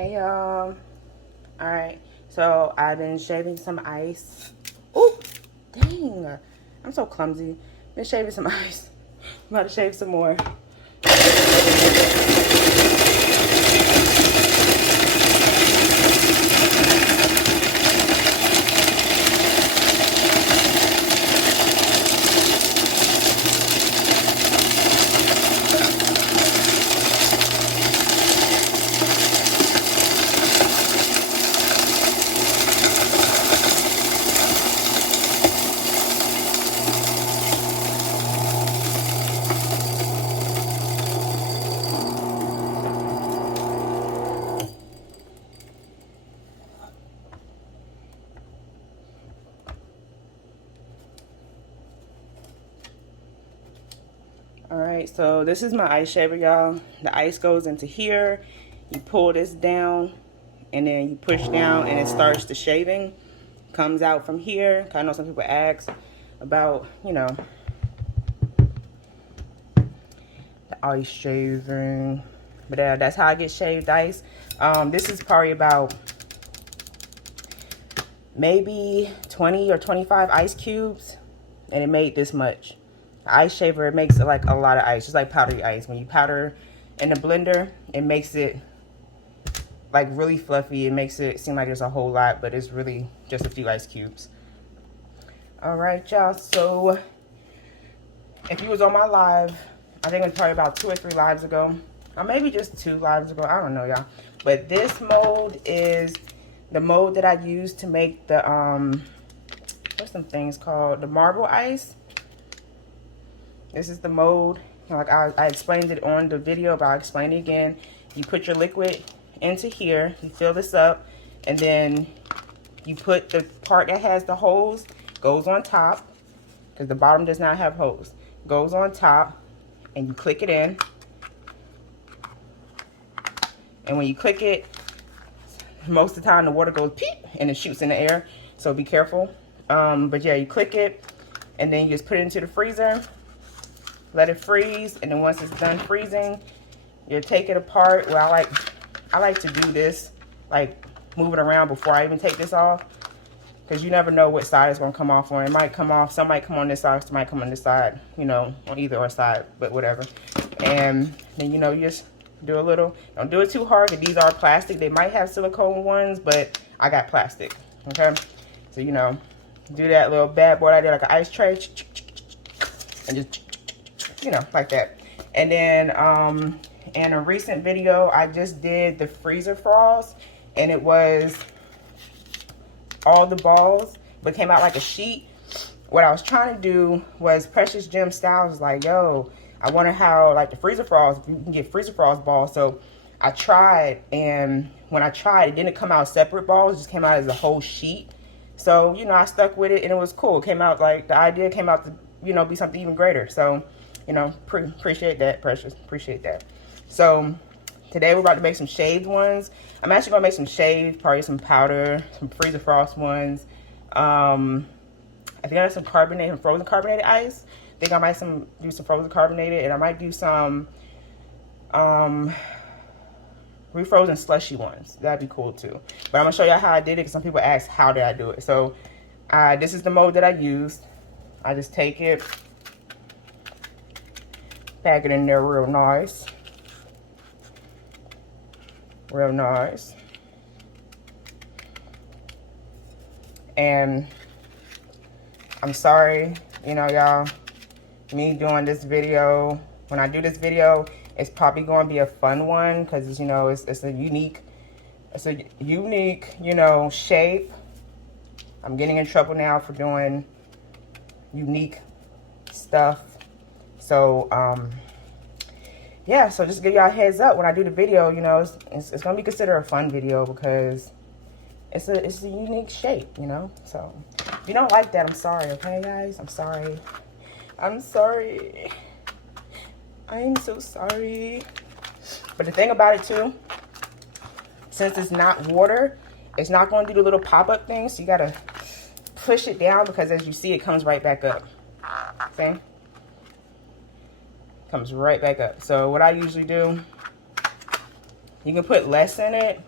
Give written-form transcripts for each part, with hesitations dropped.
Hey y'all. Alright, so I've been shaving some ice. Oh, dang. I'm so clumsy. Been shaving some ice. I'm about to shave some more. Alright, so this is my ice shaver, y'all. The ice goes into here. You pull this down, and then you push down, and it starts the shaving. Comes out from here. I know some people ask about, you know, the ice shaving. But that's how I get shaved ice. This is probably about maybe 20 or 25 ice cubes, and it made this much. Ice shaver, it makes like a lot of ice, just like powdery ice. When you powder in the blender, it makes it like really fluffy. It makes it seem like there's a whole lot, but it's really just a few ice cubes. All right, y'all. So if you was on my live, I think it was probably about 2 or 3 lives ago, or maybe just 2 lives ago. I don't know, y'all. But this mold is the mold that I use to make the what's some things called, the marble ice. This is the mold. Like I explained it on the video, but I'll explain it again. You put your liquid into here, you fill this up, and then you put the part that has the holes, goes on top, because the bottom does not have holes, goes on top, and you click it in. And when you click it, most of the time the water goes peep and it shoots in the air, so be careful. But yeah, you click it, and then you just put it into the freezer. Let it freeze, and then once it's done freezing, you take it apart. Well, I like to do this, like move it around before I even take this off, because you never know what side it's gonna come off on. It might come off, some might come on this side, some might come on this side, you know, on either or side, but whatever. And then, you know, you just do a little, don't do it too hard, because these are plastic. They might have silicone ones, but I got plastic, okay? So, you know, do that little bad boy I did, like an ice tray, and just, you know, like that. And then in a recent video, I just did the freezer frost, and it was all the balls, but came out like a sheet. What I was trying to do was, Precious Gem Styles was like, yo, I wonder how, like, the freezer frost, you can get freezer frost balls. So I tried, and when I tried, it didn't come out separate balls, it just came out as a whole sheet. So, you know, I stuck with it, and it was cool. It came out, like, the idea came out to, you know, be something even greater. So, you know, appreciate that, Precious. Appreciate that. So today we're about to make some shaved ones. I'm actually gonna make some shaved, probably some powder, some freezer frost ones. I think I have some carbonated, some frozen carbonated ice. I think I might do some frozen carbonated, and I might do some refrozen slushy ones. That'd be cool too. But I'm gonna show y'all how I did it, because some people ask how did I do it. So this is the mold that I used. I just take it, pack it in there real nice. Real nice. And I'm sorry, you know, y'all, me doing this video, when I do this video, it's probably going to be a fun one, because, you know, it's a unique, you know, shape. I'm getting in trouble now for doing unique stuff. So, yeah, so just give y'all a heads up when I do the video, you know, it's going to be considered a fun video, because it's a unique shape, you know. So if you don't like that, I'm sorry, okay, guys? I'm sorry. I'm sorry. I'm so sorry. But the thing about it, too, since it's not water, it's not going to do the little pop-up thing, so you got to push it down, because as you see, it comes right back up. See? Comes right back up. So what I usually do, you can put less in it,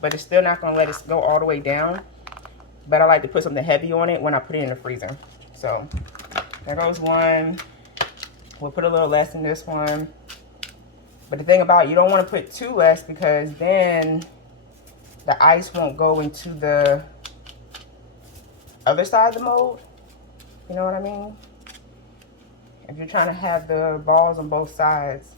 but it's still not gonna let it go all the way down. But I like to put something heavy on it when I put it in the freezer. So there goes one. We'll put a little less in this one. But the thing about it, you don't want to put too less because then the ice won't go into the other side of the mold. You know what I mean? If you're trying to have the balls on both sides.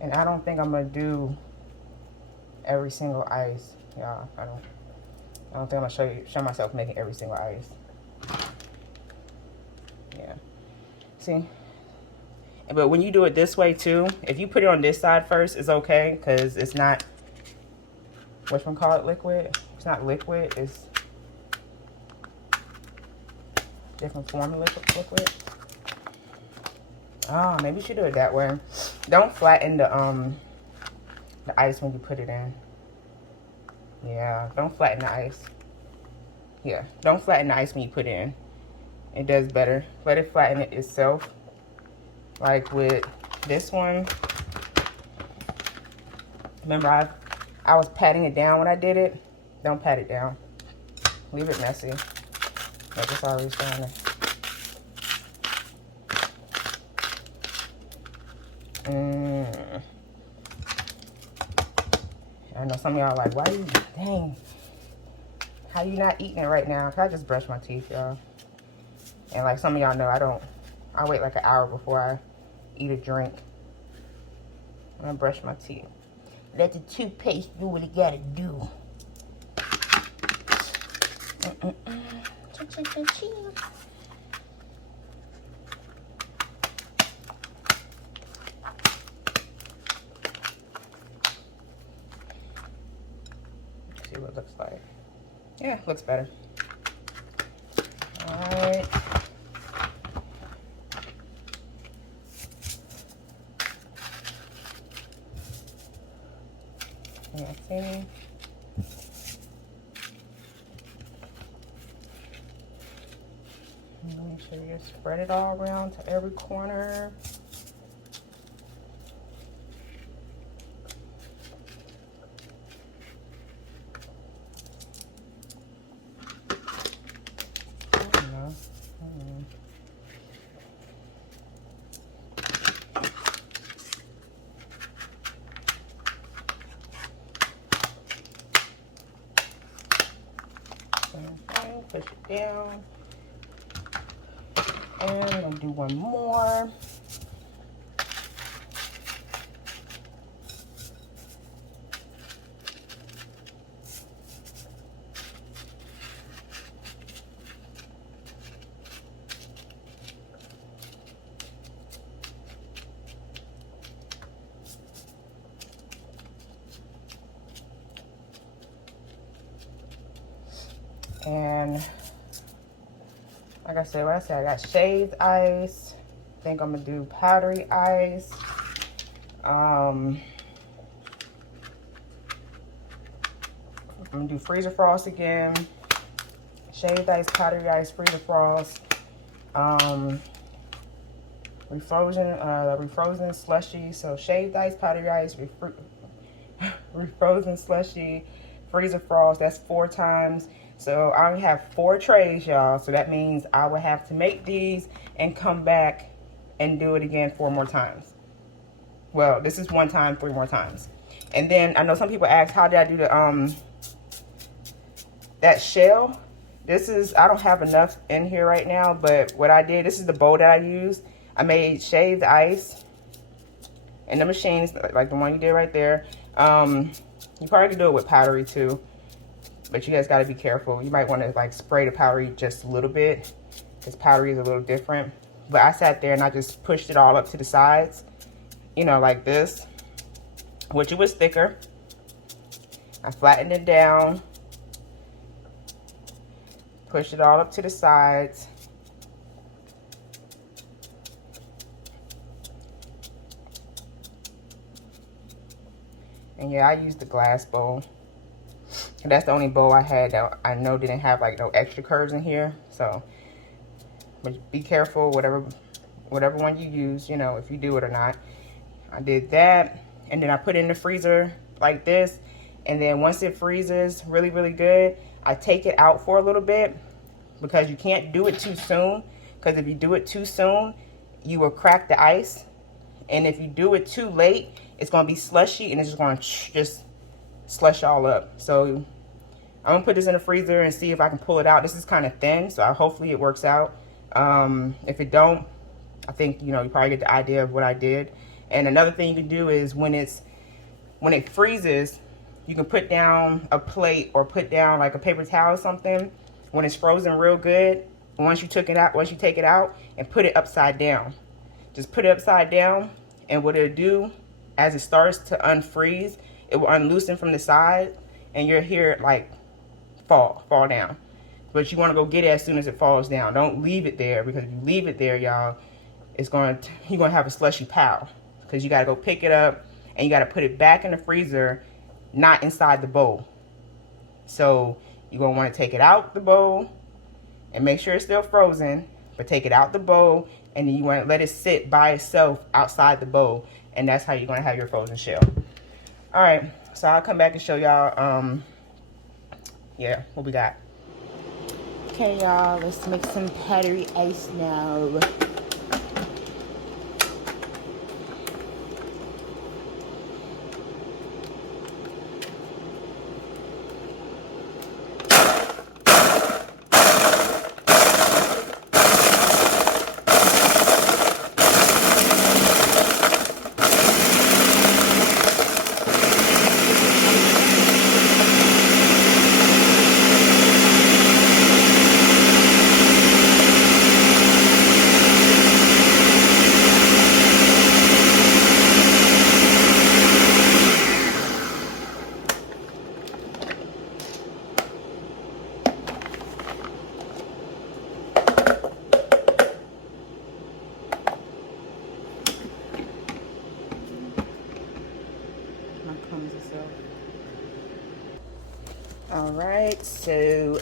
And I don't think I'm going to do every single ice. Yeah, I don't think I'm going to show myself making every single ice. Yeah. See? But when you do it this way too, if you put it on this side first, it's okay because it's not, whatchamacallit, liquid. It's not liquid, it's different form of liquid. Oh, maybe you should do it that way. Don't flatten the ice when you put it in. Yeah, don't flatten the ice. Yeah, don't flatten the ice when you put it in. It does better. Let it flatten it itself. Like with this one. Remember, I was patting it down when I did it. Don't pat it down. Leave it messy. Like it's already starting to... I know some of y'all are like, why are you, dang, how you not eating it right now? I just brush my teeth, y'all. And like some of y'all know, I wait like an hour before I eat a drink. I'm gonna brush my teeth. Let the toothpaste do what it gotta do. See what it looks like. Yeah, looks better. Alright. Yeah, see? Make sure you spread it all around to every corner. Push it down. And I'm gonna do one more. And like I said, I got shaved ice. I think I'm gonna do powdery ice. I'm gonna do freezer frost again. Shaved ice, powdery ice, freezer frost. Refrozen slushy. So shaved ice, powdery ice, refrozen slushy, freezer frost. That's 4 times. So I only have 4 trays, y'all. So that means I will have to make these and come back and do it again 4 more times. Well, this is 1 time, 3 more times. And then I know some people ask, how did I do the that shell? This is, I don't have enough in here right now, but what I did, this is the bowl that I used. I made shaved ice in the machines, like the one you did right there. You probably could do it with powdery too. But you guys got to be careful. You might want to like spray the powdery just a little bit because powdery is a little different. But I sat there and I just pushed it all up to the sides, you know, like this, which it was thicker. I flattened it down, pushed it all up to the sides. And yeah, I used the glass bowl. And that's the only bowl I had that I know didn't have like no extra curves in here. So, but be careful, whatever one you use, you know, if you do it or not. I did that, and then I put it in the freezer like this. And then once it freezes really, really good, I take it out for a little bit, because you can't do it too soon. Because if you do it too soon, you will crack the ice. And if you do it too late, it's going to be slushy, and it's just going to just slush all up. So I'm going to put this in the freezer and see if I can pull it out. This is kind of thin, so hopefully it works out. If it don't, I think, you know, you probably get the idea of what I did. And another thing you can do is when it freezes, you can put down a plate or put down like a paper towel or something when it's frozen real good. Once you take it out and put it upside down. Just put it upside down, and what it'll do, as it starts to unfreeze, it will unloosen from the side, and you'll hear it like fall down. But you want to go get it as soon as it falls down. Don't leave it there, because if you leave it there, y'all, you're gonna have a slushy pile, because you gotta go pick it up and you gotta put it back in the freezer, not inside the bowl. So you're gonna want to take it out the bowl and make sure it's still frozen, but take it out the bowl, and then you want to let it sit by itself outside the bowl, and that's how you're gonna have your frozen shell. All right, so I'll come back and show y'all yeah, what we got. Okay, y'all, let's make some powdery ice now. All right, so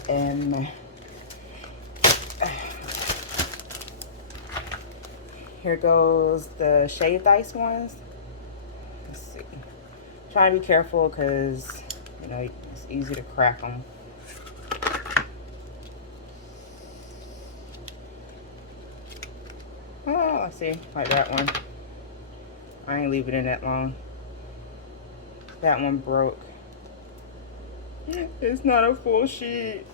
here goes the shaved ice ones. Let's see. Try to be careful, because you know it's easy to crack them. Oh, let's see, like that one. I ain't leave it in that long. That one broke. It's not a full sheet.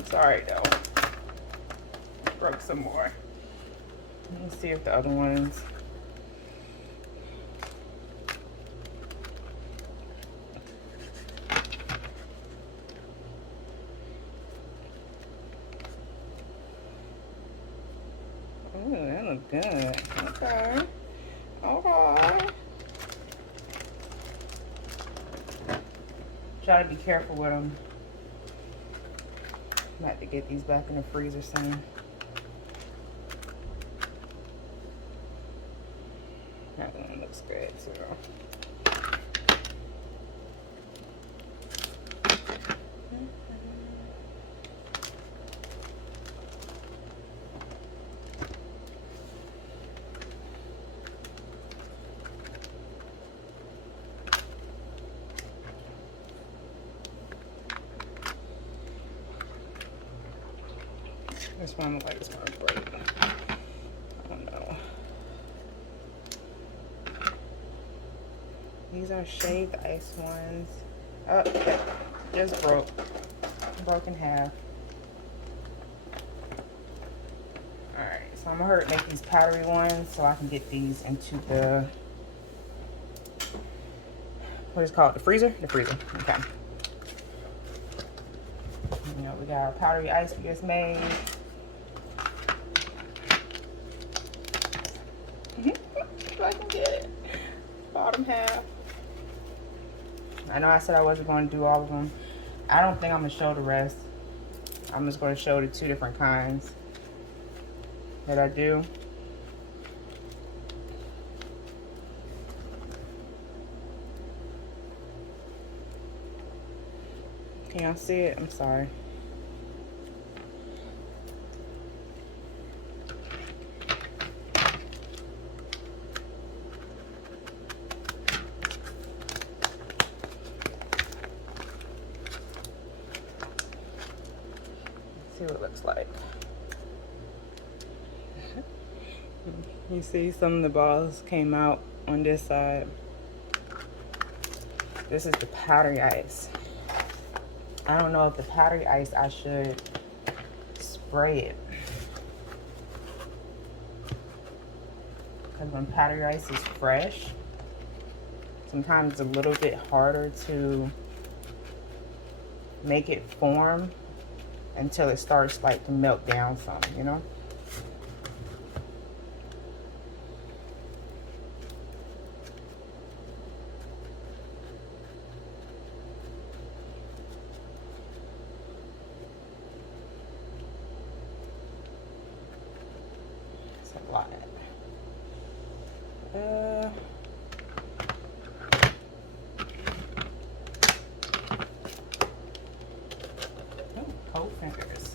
It's alright though. Broke some more. Let's see if the other ones. Ooh, that looks good. Okay. Okay. Try to be careful with them. I'm about to get these back in the freezer soon. That one looks good too. This one looks like it's gonna break. Oh no. These are shaved ice ones. Oh, that just broke. Broke in half. Alright, so I'm gonna make these powdery ones so I can get these into the, what is it called? The freezer? The freezer. Okay. You know, we got our powdery ice we just made. If I can get it. Bottom half. I know I said I wasn't going to do all of them. I don't think I'm going to show the rest. I'm just going to show the 2 different kinds that I do. Can y'all see it? I'm sorry. You see some of the balls came out on this side. This is the powdery ice. I don't know if the powdery ice I should spray it. Because when powdery ice is fresh, sometimes it's a little bit harder to make it form until it starts like to melt down some, you know? It's a lot. Cold fingers.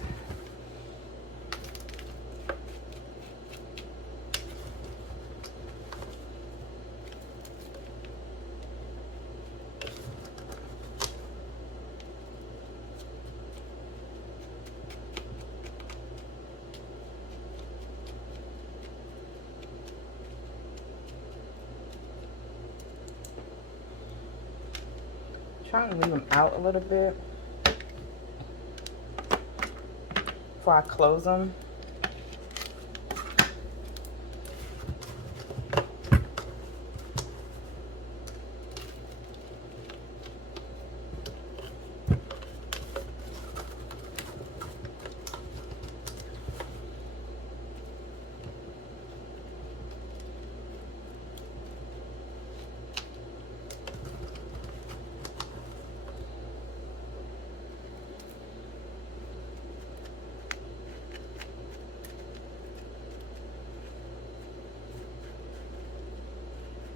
Trying to leave them out a little bit before I close them.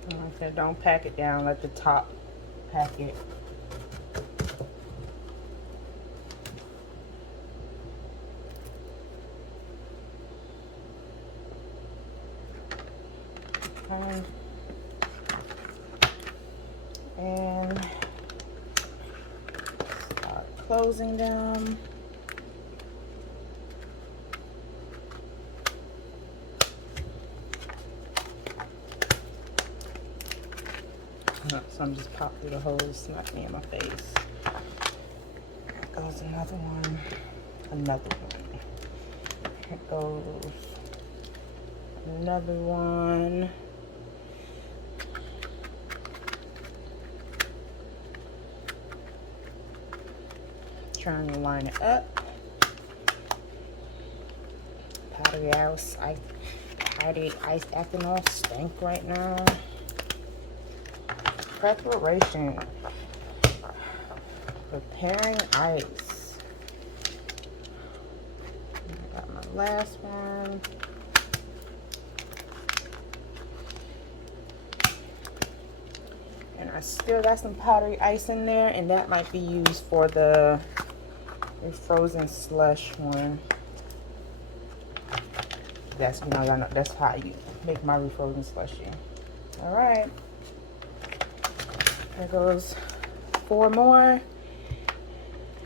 Like I said, don't pack it down, let the top pack it. Okay. And start closing them. Some just popped through the hole, smacked me in my face. There goes another one. Another one. Here goes another one. Trying to line it up. Powdery ice acting all stink right now. Preparation. Preparing ice. Got my last one. And I still got some powdery ice in there, and that might be used for the frozen slush one. That's, you know, that's how you make my refrozen slushy. All right. There goes 4 more.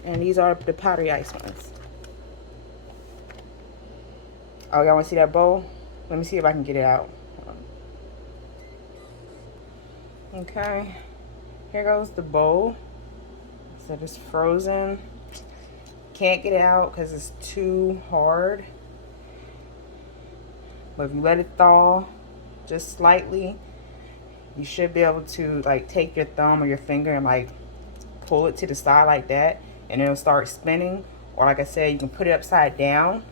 And these are the powdery ice ones. Oh, y'all want to see that bowl? Let me see if I can get it out. Okay. Here goes the bowl. So it's frozen. Can't get it out because it's too hard. But if you let it thaw just slightly, you should be able to like take your thumb or your finger and like pull it to the side like that, and it'll start spinning. Or like I said, you can put it upside down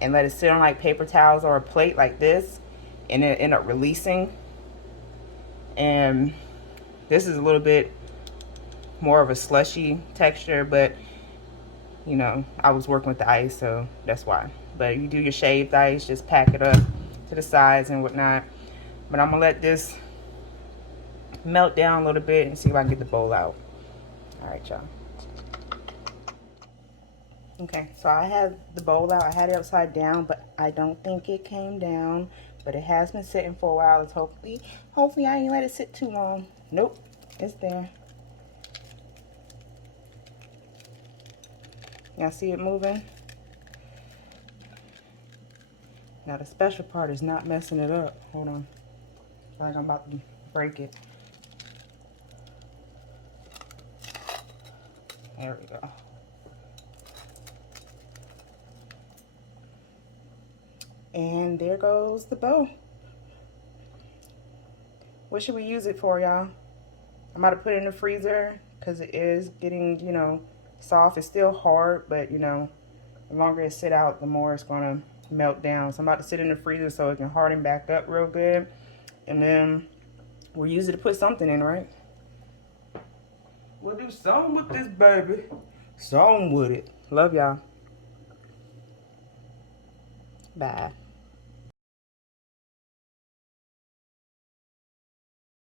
and let it sit on like paper towels or a plate like this, and it'll end up releasing. And this is a little bit more of a slushy texture, but you know, I was working with the ice, so that's why. But if you do your shaved ice, just pack it up to the sides and whatnot. But I'm gonna let this melt down a little bit and see if I can get the bowl out. All right, y'all. Okay, so I have the bowl out. I had it upside down, but I don't think it came down. But it has been sitting for a while. It's hopefully I ain't let it sit too long. Nope, it's there. Y'all see it moving? Now the special part is not messing it up. Hold on. I feel like I'm about to break it. There we go. And there goes the bow. What should we use it for, y'all? I'm about to put it in the freezer because it is getting, you know, soft. It's still hard, but, you know, the longer it sit out, the more it's going to melt down. So I'm about to sit in the freezer so it can harden back up real good. And then we'll use it to put something in, right? We'll do something with this baby. Something with it. Love y'all. Bye.